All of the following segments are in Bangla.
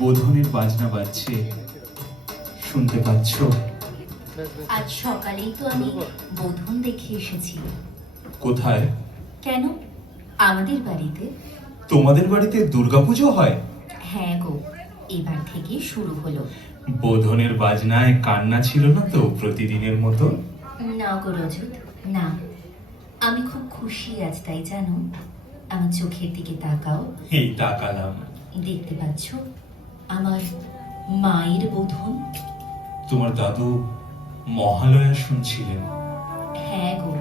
বোধনের বাজনা বাজছে, শুনতে পাচ্ছ? আজ সকালেই তো আমি বোধন দেখে এসেছি। কোথায়? কেন, আমাদের বাড়িতে। তোমাদের বাড়িতে দুর্গাপুজো হয়? হ্যাঁ গো, এবার থেকে শুরু হলো। বোধনের বাজনায় কান্না ছিল না তো প্রতিদিনের মতো? না গো রজত, না। আমি খুব খুশি আজ, তাই জানো? আমার চোখের দিকে তাকাও। এই তাকালাম। দেখতে পাচ্ছ আমার মায়ের বোধন? তোমার দাদু মহালয়া শুনছিলেন? হ্যাঁ গো,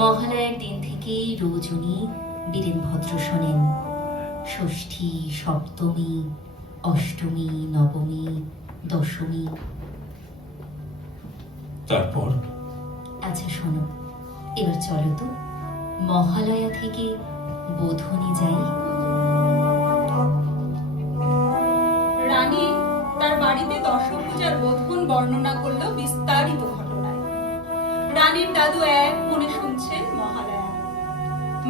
মহালয়ার দিন থেকেই রোজ উনি বীরেন ভদ্র শোনেন। ষষ্ঠী, সপ্তমী, অষ্টমী, নবমী, দশমী। তারপর? আচ্ছা শোনো, এবার চলো তো মহালয়া থেকে বোধনে যাই। রানী তার বাড়িতে দশভূজার বোধন বর্ণনা করলো বিস্তারিত ঘটনায়। রানীর দাদু এক মনে শুনছেন মহালয়া।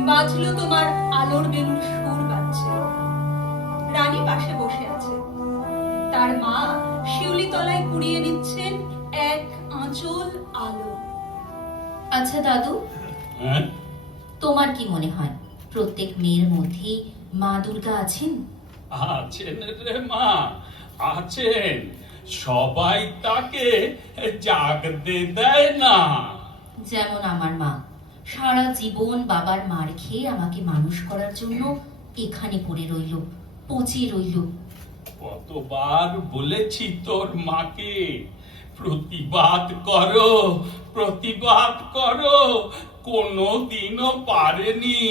বাজলো তোমার আলোর বেলুর সুর বাজছে। রানী পাশে বসে আছে। তার মা শিউলি তলায় কুড়িয়ে নিচ্ছেন এক আঁচল আলো। আচ্ছা দাদু, তোমার কি মনে হয় প্রত্যেক মেয়ের মধ্যেই মা দুর্গা আছেন? আছেন রে মা, আছেন। সবাই তাকে জাগতে দেয় না। যেমন আমার মা সারা জীবন বাবার মার খেয়ে আমাকে মানুষ করার জন্য এখানে পড়ে রইল, পচে রইল। কতবার বলেছি তোর মাকে প্রতিবাদ করো, প্রতিবাদ করো, কোনোদিনও পারেনি।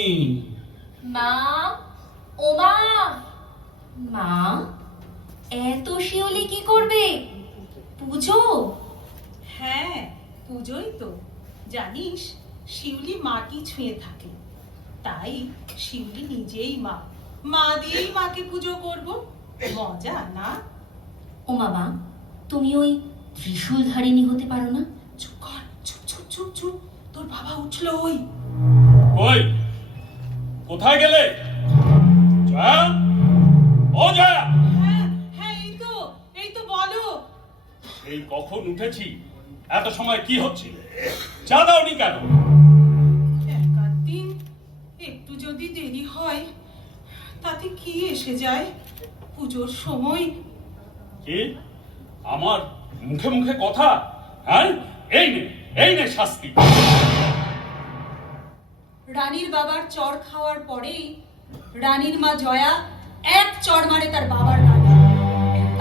মা, ও মা, মা, এত শিওলি কি করবে? পুজো? হ্যাঁ, পুজোই তো। জানিস, শিউলি মাটি ছুঁয়ে থাকে। তাই শিউলি নিজেই মা, মা দিয়েই মাকে পুজো করব। মজা না? ও মামা, তুমি ওই ত্রিশূলধারিণী হতে পারো না? চুপ কর, চুপ চুপ চুপ চুপ। তোর বাবা উঠলো। ওই ওই কোথায় গেলে? জয়া, ও জয়া। হ্যাঁ হ্যাঁ, এই তো বলো। এই কখন উঠেছি, এত সময় কি হচ্ছে? চা দাওনি কেন? একার দিন একটু যদি দেরি হয় তাতে কি এসে যায়? পুজোর সময়। কি আমার মুখে মুখে কথা? হ্যাঁ, এই নে শাস্তি। রানীর বাবার চড় খাওয়ার পরেই রানীর মা জয়া এক চড় মারে তার বাবার গালে।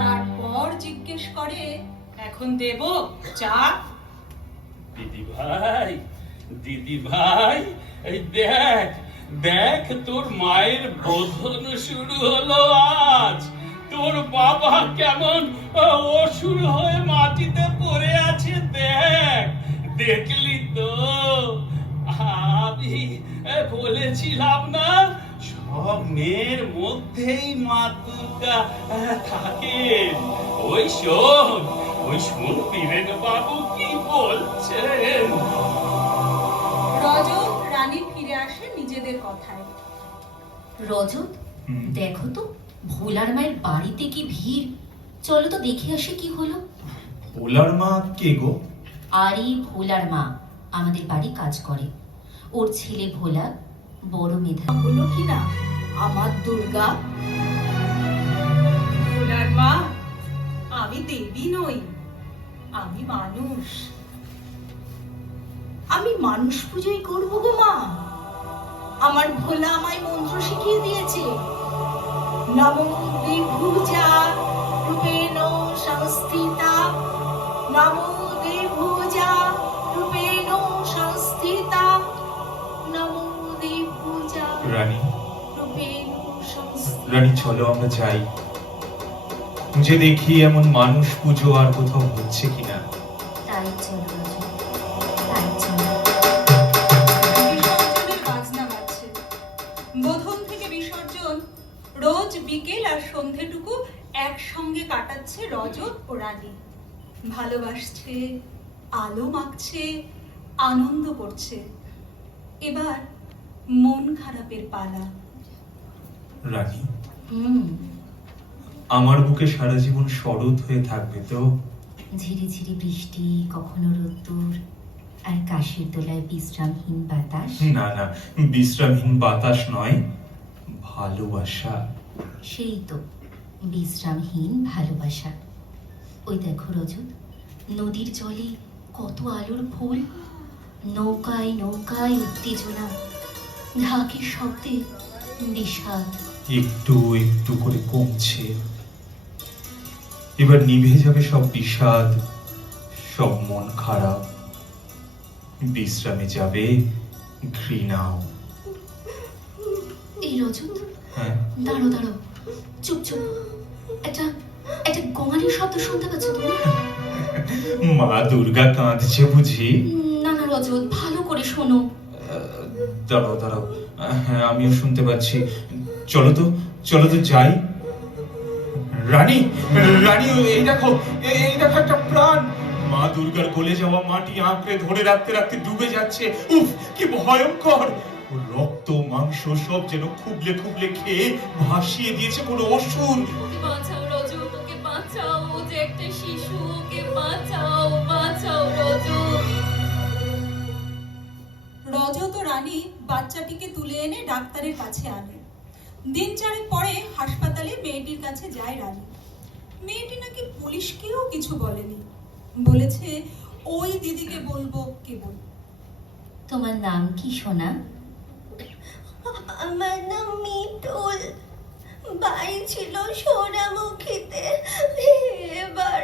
তারপর জিজ্ঞেস করে, এখন দেব চা? দিদি ভাই, এই দেখ দেখ, তোর মায়ের বোধন শুরু হলো আজ। তোর বাবা কেমন অসুর হয়ে মাটিতে পড়ে আছে, দেখ। দেখলি তো? আমি বলেছিলাম না, সব মেয়ের মধ্যেই মা দুর্গা থাকেন। ওই শোন বীরেন বাবু কি বলছেন। রজত রানী ফিরে আসে নিজেদের কথায়। রজত, দেখো তো ভোলার মায়ের বাড়িতে কি ভিড়। চলো তো দেখে আসে কি হলো। ভোলার মা কে গো? আরে ভোলার মা আমাদের বাড়ি কাজ করে। ওর ছেলে ভোলা বড় মেধা। হলো কিনা আমার দুর্গা? ভোলার মা, আমি দেবী নই, আমি মানুষ। আমি মানুষ পুজোই করবো গো মা। আমার ভোলা আমায় মন্ত্র শিখিয়ে দিয়েছে। নমো দ্বিভুজা রূপেণ সংস্থিতা, নমো দ্বিভুজা রূপেণ সংস্থিতা, নমো দ্বিভুজা রানী, রূপেণ সংস্থিতা। রানী চলো আমরা যাই, যে দেখি এমন মানুষ পুজো আর কোথাও হচ্ছে কিনা। তাই চলো রজত, তাই চলো। বিসর্জনের বাজনা বাজছে। বোধন থেকে বিসর্জন রোজ বিকেল আর সন্ধেটুকু একসঙ্গে কাটাচ্ছে রজত ও রানী। ভালোবাসছে, আলো মাখছে, আনন্দ করছে। এবার মন খারাপের পালা। রানী, আমার বুকে সারা জীবন শরৎ হয়ে থাকবে তো? ঝিরি ঝিরি বৃষ্টি, কখনো রোদ্দুর, আর কাশির দোলায় বিশ্রামহীন বাতাস। না না, বিশ্রামহীন বাতাস নয়, ভালোবাসা। সেই তো বিশ্রামহীন ভালোবাসা। ওই দেখো রজত, নদীর জলে কত আলোর ফুল, নৌকায় নৌকায় উত্তেজনা, ঢাকের শব্দে বিষাদ। একটু একটু করে কমছে, এবার নিভে যাবে সব বিষাদ, সব মন খারাপ, বিশ্রামে যাবে ঘৃণাও। এই রজত, হ্যাঁ, দাঁড়ো দাঁড়ো, চুপ চুপ, একটা একটা গঙালির শব্দ শুনতে পাচ্ছ তুমি? মা দুর্গা কাঁদছে বুঝি? না না রজত, ভালো করে শোনো। দাঁড়াও দাঁড়াও, হ্যাঁ আমিও শুনতে পাচ্ছি। চলো তো, চলো তো যাই। রানী, রানী, এই দেখো, এই দেখো একটা প্রাণ। মা দুর্গার গলে যাওয়া মাটি আঁকড়ে ধরে রাখতে রাখতে ডুবে যাচ্ছে। উফ, কি ভয়ঙ্কর! ওর রক্ত মাংস সব যেন খুবলে খুবলে খেয়ে ভাসিয়ে দিয়েছে কোনো অসুর। ওকে বাঁচাও রজত, ওকে বাঁচাও, ও যে একটা শিশু, ওকে বাঁচাও, বাঁচাও রজত। রজত ও রানী বাচ্চাটিকে তুলে এনে ডাক্তারের কাছে আনে। দিন চারেক পরে হাসপাতালে মেয়েটির কাছে যায় রানী। মেয়েটি নাকি পুলিশকেও কিছু বলেনি, বলেছে ওই দিদিকে বলবো কেবল। তোমার নাম কি সোনা? আমার নাম মিতুল, বাড়ি ছিল সোনামুখীতে, এবার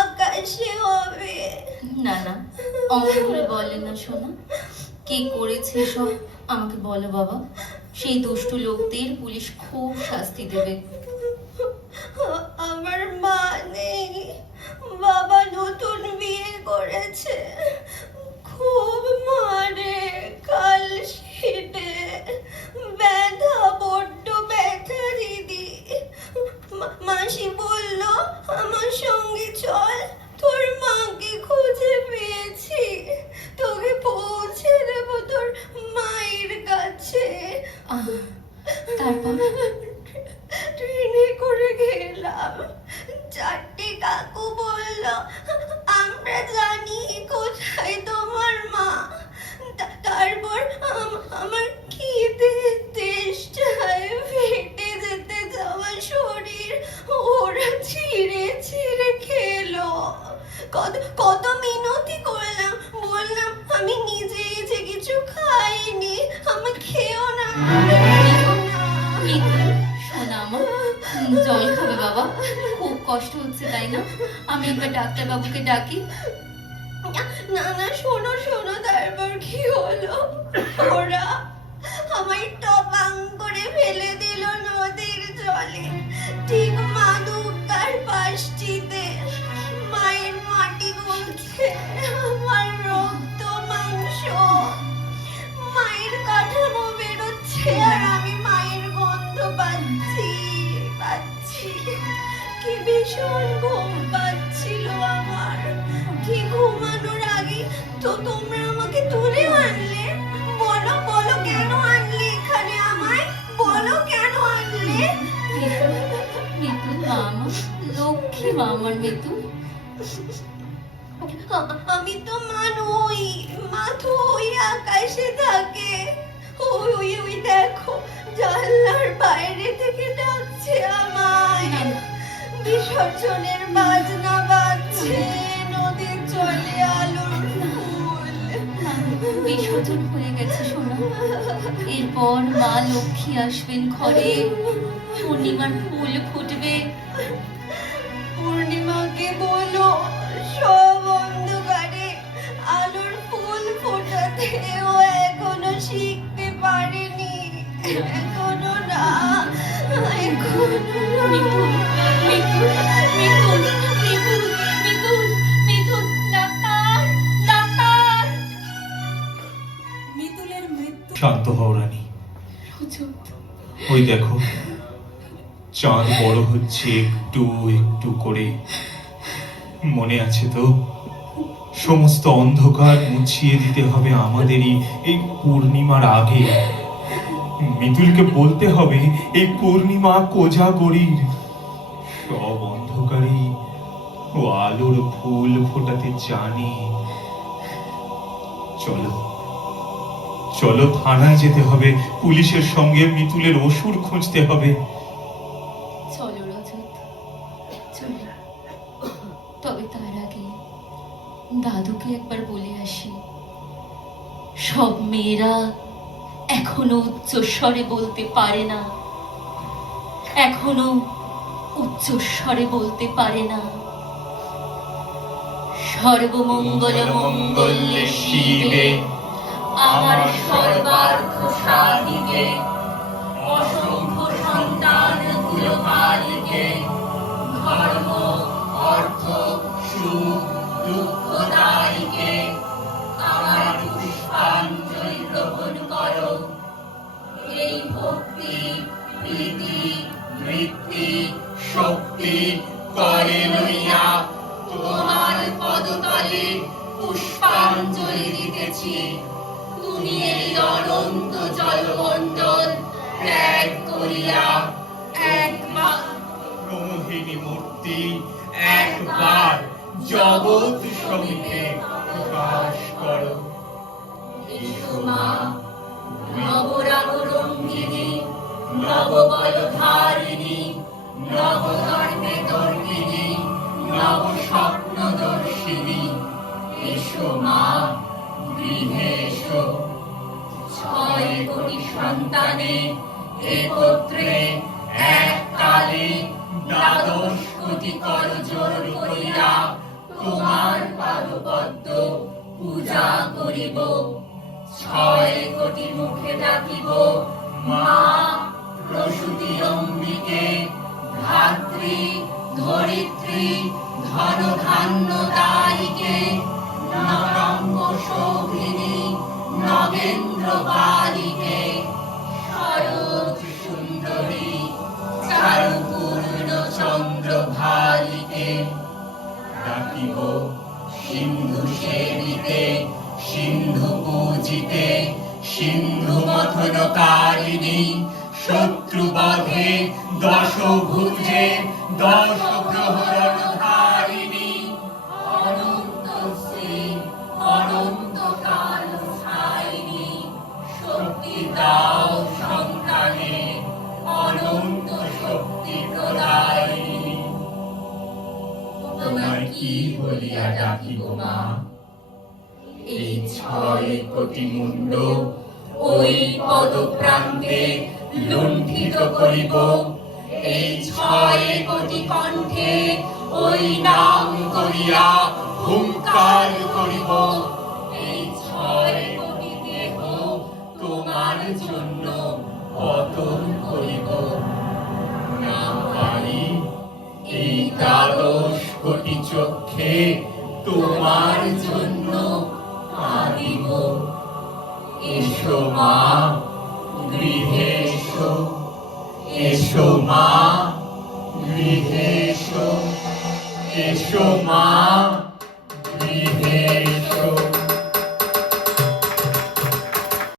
আকাশে হবে। না না, অমন করে বলেন না সোনা। কে করেছে সব আমাকে বলো বাবা, সেই দুষ্টু লোকদের পুলিশ খুব শাস্তি দেবে। আমার মা নেই, বাবা নতুন বিয়ে করেছে, খুব মারে, কাল শীতে ব্যথা, বড্ড ব্যথা দিদি। মাসি বলল আমার সঙ্গে চল, তোর মাকে খুঁজে পেয়েছি, তোকে পৌঁছে দেব তোর মায়ের কাছে। তারপর ট্রেনে করে গেলাম, চারটে কাকু বলল আমরা জানি কোথায় তোমার মা। তারপর আমার খিদে তেষ্টায় ফেটে যেতে যাওয়া শরীর ওরা ছিঁড়ে ছিঁড়ে খেলো। কত মিনতি করলাম, বললাম আমি নিজে যে কিছু খাইনি, আমি খেও না। সোনা আমার, জল খাবে বাবা? খুব কষ্ট হচ্ছে তাই না? আমি একবার ডাক্তার বাবুকে ডাকি। না না, শোনো শোনো, তারপর কি হলো? ওরা আমায় টপাং করে ফেলে দিল নদীর জলে, ঠিক মা দুর্গার পাশটিতে। মায়ের মাটি গলছে, আমার রক্ত মাংস, মায়ের কাঠামো বেরোচ্ছে, আর আমি মায়ের গন্ধ পাচ্ছি পাচ্ছি। কি ভীষণ ঘুম পাচ্ছিল আমার, কি ঘুমানোর আগে তো তোমরা আমাকে তুলে আনলে। বলো বলো, কেন আনলে এখানে আমায়? বলো কেন আনলে? মিতু মা আমার, লক্ষ্মী মা আমার মিতু। আমি তো মা নই, মা তো ওই আকাশে থাকে। ওই ওই দেখো, জানলার বাইরে থেকে ডাকছে আমায়। বিসর্জনের বাজনা বাজছে, নদীর জলে আলোর ফুল। বিসর্জন হয়ে গেছে সোনা, এরপর মা লক্ষ্মী আসবেন ঘরে, পূর্ণিমার ফুল ফুটবে। পূর্ণিমাকে বলো সব অন্ধকারে আলোর ফুল ফোটাতে। ও এখনো শিখতে পারেনি, এখনো না, এখনো না। Mitul, Mitul, Mitul, Mitul, Mitul, Mitul, doctor, doctor. মিতুলের মৃত্যু। শান্ত হও রানী, রজত, ওই দেখো চাঁদ বড় হচ্ছে একটু একটু করে। মনে আছে তো, সমস্ত অন্ধকার মুছিয়ে দিতে হবে আমাদেরই এই পূর্ণিমার আগে। মিতুলকে বলতে হবে এই পূর্ণিমা কোজাগরীর, আলোর ফুল ফোটাতে জানি। চলো চলো, থানায় যেতে হবে, পুলিশের সঙ্গে মিতুলের অসুর খুঁজতে হবে। চলো রজত, চলো। তবে তার আগে দাদুকে একবার বলে আসি, সব মেয়েরা এখনো উচ্চস্বরে বলতে পারে না, এখনো উচ্চস্বরে বলতে পারে না, সর্বমঙ্গল মঙ্গলে শিবে আমার সর্বার্থ সাধিকে, অসংখ্য সন্তান কুলকালিকে, ধর্ম অর্থ সুখ দুঃখদায়ীকে আমার পুষ্পাঞ্জলি গ্রহণ করো। এই ভক্তি প্রীতি বৃত্তি শক্তি করে লইয়া তোমার পদতলে পুষ্পাঞ্জলি দিতেছি। তুমি এই অনন্ত জলমণ্ডল ত্যাগ করিয়া একবার মোহিনী মূর্তি একবার জগৎ সমীপে প্রকাশ করো। এসো মা, নবরাগরঙ্গিনী, নববলধারিণী, নবধর্মে দর্পিণী, নবস্বপ্নদর্শিনী। এসো মা, গৃহে এসো। 6 কোটি সন্তানে একত্রে এককালে 12 কোটি করজোড় করিয়া তোমার পাদপদ্ম পূজা করিব। 6 কোটি মুখে ডাকিব, মা প্রসূতি অম্বিকে, ধাত্রী ধরিত্রী ধন ধান্য দায়িকে, নরঙ্গ শোভিনী নগেন্দ্র বালিকে, শরৎ সুন্দরী চারুপূর্ণ চন্দ্র ভালিকে। ডাকিব সিন্ধু সেবিতে, সিন্ধু পূজিতে, সিন্ধু মথনকারিণী, শত্রুবধে 10 ভুজে 10 প্রহরণ ধারিণী। অনন্ত শ্রী অনন্ত কাল স্থায়িনী, শক্তি দাও সন্তানে, অনন্ত শক্তি প্রদায়িনী। তোমায় কি বলিয়া ডাকিব মা? এই 6 কোটি মুন্ড ওই পদপ্রান্তে লুণ্ঠিত করিব। এই 6 কোটি কণ্ঠে ওই নাম করিয়া হুঙ্কার করিব। এই 6 কোটি দেহ তোমার জন্য পতন করিব। না পারি এই 12 কোটি চক্ষে তোমার জন্য কাঁদিব। এসো মা, গৃহে এসো। এসো মা, গৃহে এসো। এসো মা, গৃহে